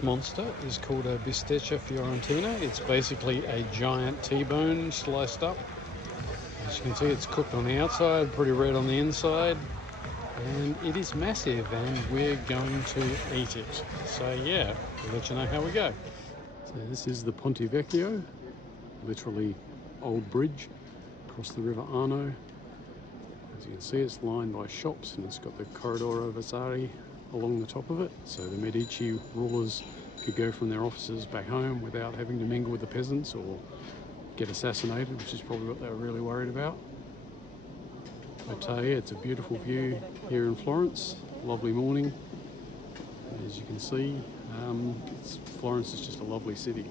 This monster is called a bistecca fiorentina. It's basically a giant T-bone sliced up. As you can see, it's cooked on the outside, pretty red on the inside, and it is massive, and we're going to eat it. So yeah, we'll let you know how we go. So this is the Ponte Vecchio, literally old bridge across the River Arno. As you can see, it's lined by shops, and it's got the Corridoro Vasari along the top of it, so the Medici rulers could go from their offices back home without having to mingle with the peasants or get assassinated, which is probably what they were really worried about. I tell you, it's a beautiful view here in Florence. Lovely morning. As you can see, Florence is just a lovely city.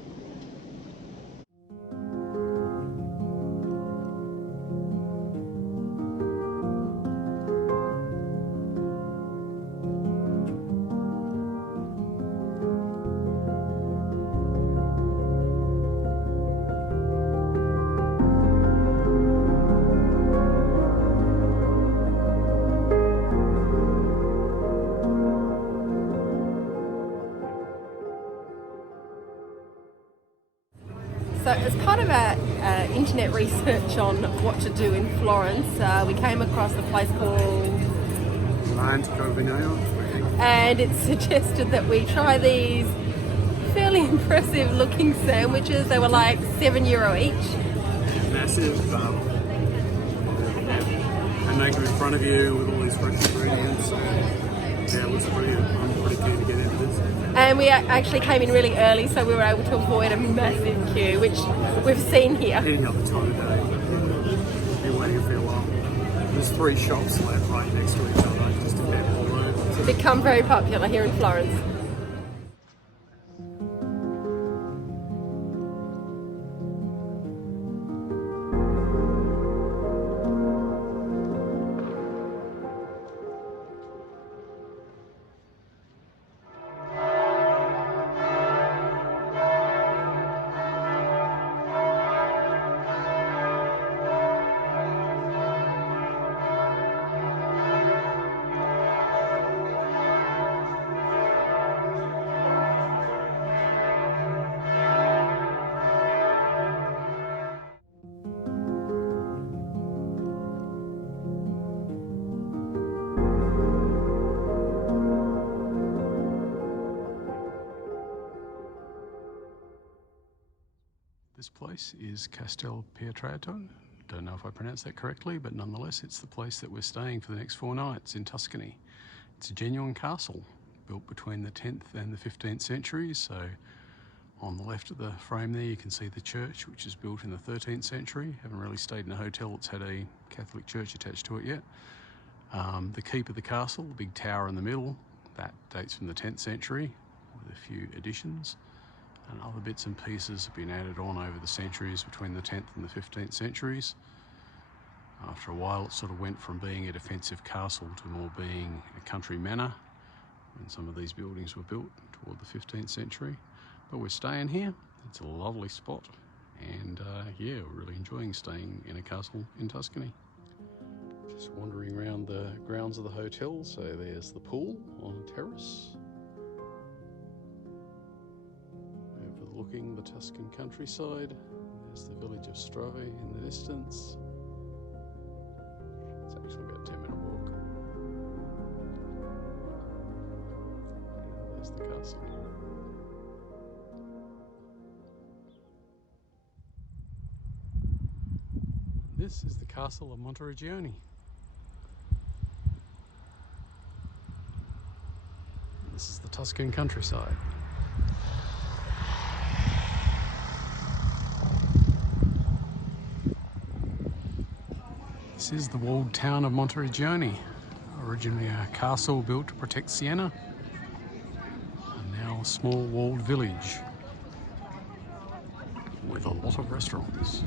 So as part of our internet research on what to do in Florence, we came across a place called and it suggested that we try these fairly impressive looking sandwiches. They were like €7 each. Massive. And make them in front of you with all these fresh ingredients. Yeah, it looks brilliant. I'm pretty keen to get into this. And we actually came in really early, so we were able to avoid a massive queue, which we've seen here. Any other time of day, been waiting for a while. There's 3 shops left right next to each other, just to get all over. Become very popular here in Florence. This place is Castel Pietrato. Don't know if I pronounced that correctly, but nonetheless it's the place that we're staying for the next 4 nights in Tuscany. It's a genuine castle built between the 10th and the 15th centuries. So on the left of the frame there you can see the church, which is built in the 13th century. Haven't really stayed in a hotel that's had a Catholic church attached to it yet. The keep of the castle, the big tower in the middle, that dates from the 10th century with a few additions. And other bits and pieces have been added on over the centuries between the 10th and the 15th centuries. After a while it sort of went from being a defensive castle to more being a country manor when some of these buildings were built toward the 15th century. But we're staying here, it's a lovely spot, and yeah, we're really enjoying staying in a castle in Tuscany. Just wandering around the grounds of the hotel, so there's the pool on a terrace. Overlooking the Tuscan countryside. There's the village of Strave in the distance. It's actually about a 10-minute walk. And there's the castle. This is the castle of Monteriggioni. This is the Tuscan countryside. This is the walled town of Monteriggioni, originally a castle built to protect Siena, and now a small walled village with a lot of restaurants.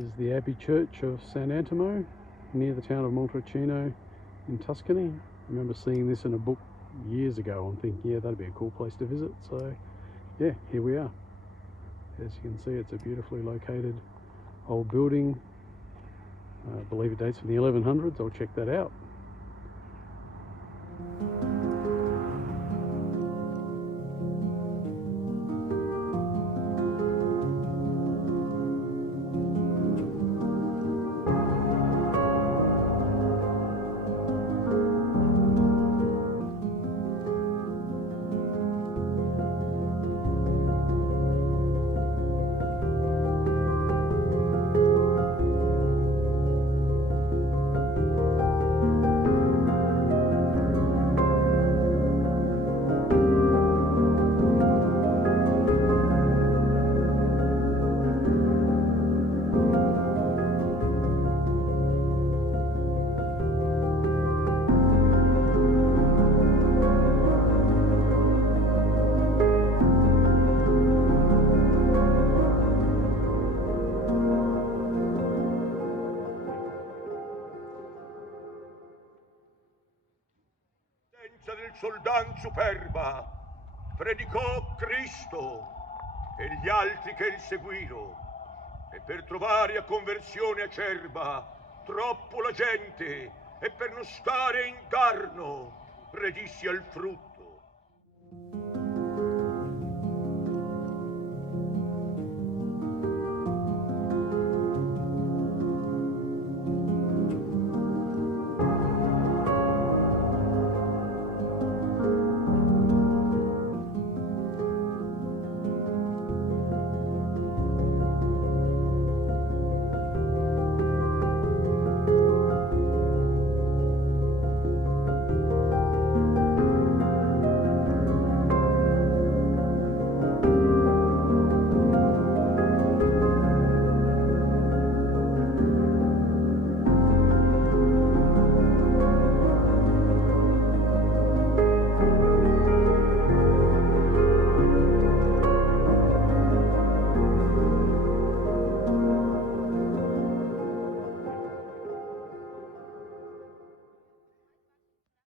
is the Abbey Church of San Antimo, near the town of Montalcino in Tuscany. I remember seeing this in a book years ago and thinking, yeah, that'd be a cool place to visit. So yeah, here we are. As you can see, it's a beautifully located old building. I believe it dates from the 1100s. I'll check that out. Del soldan superba predicò Cristo e gli altri che il seguiro, e per trovare a conversione acerba troppo la gente, e per non stare in carno redissi al frutto